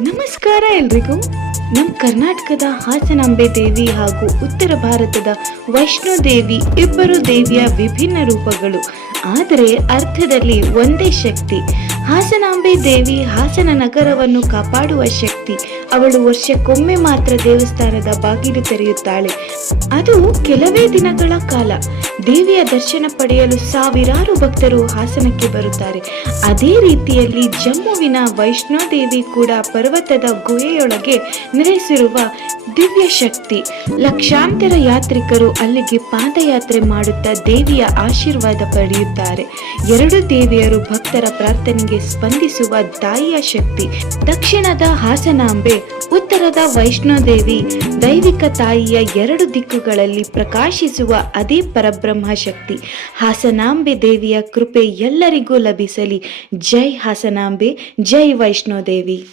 ನಮಸ್ಕಾರ ಎಲ್ರಿಗೂ. ನಮ್ಮ ಕರ್ನಾಟಕದ ಹಾಸನಾಂಬೆ ದೇವಿ ಹಾಗೂ ಉತ್ತರ ಭಾರತದ ವೈಷ್ಣೋ ದೇವಿ ಇಬ್ಬರು ದೇವಿಯ ವಿಭಿನ್ನ ರೂಪಗಳು. ಆದರೆ ಅರ್ಥದಲ್ಲಿ ಒಂದೇ ಶಕ್ತಿ. ಹಾಸನಾಂಬೆ ದೇವಿ ಹಾಸನ ನಗರವನ್ನು ಕಾಪಾಡುವ ಶಕ್ತಿ. ಅವಳು ವರ್ಷಕ್ಕೊಮ್ಮೆ ಮಾತ್ರ ದೇವಸ್ಥಾನದ ಬಾಗಿಲು ತೆರೆಯುತ್ತಾಳೆ. ಅದು ಕೆಲವೇ ದಿನಗಳ ಕಾಲ. ದೇವಿಯ ದರ್ಶನ ಪಡೆಯಲು ಸಾವಿರಾರು ಭಕ್ತರು ಹಾಸನಕ್ಕೆ ಬರುತ್ತಾರೆ. ಅದೇ ರೀತಿಯಲ್ಲಿ ಜಮ್ಮುವಿನ ವೈಷ್ಣೋದೇವಿ ಕೂಡ ಪರ್ವತದ ಗುಹೆಯೊಳಗೆ ನೆಲೆಸಿರುವ ದಿವ್ಯ ಶಕ್ತಿ. ಲಕ್ಷಾಂತರ ಯಾತ್ರಿಕರು ಅಲ್ಲಿಗೆ ಪಾದಯಾತ್ರೆ ಮಾಡುತ್ತಾ ದೇವಿಯ ಆಶೀರ್ವಾದ ಪಡೆಯುತ್ತಾರೆ. ಎರಡು ದೇವಿಯರು ಭಕ್ತರ ಪ್ರಾರ್ಥನೆಗೆ ಸ್ಪಂದಿಸುವ ತಾಯಿಯ ಶಕ್ತಿ. ದಕ್ಷಿಣದ ಹಾಸನಾಂಬೆ ಉತ್ತರದ ವೈಷ್ಣೋದೇವಿ ದೈವಿಕ ತಾಯಿಯ ಎರಡು ದಿಕ್ಕುಗಳಲ್ಲಿ ಪ್ರಕಾಶಿಸುವ ಅದೇ ಪರಬ್ರಹ್ಮ ಶಕ್ತಿ. ಹಾಸನಾಂಬೆ ದೇವಿಯ ಕೃಪೆ ಎಲ್ಲರಿಗೂ ಲಭಿಸಲಿ. ಜೈ ಹಾಸನಾಂಬೆ, ಜೈ ವೈಷ್ಣೋದೇವಿ.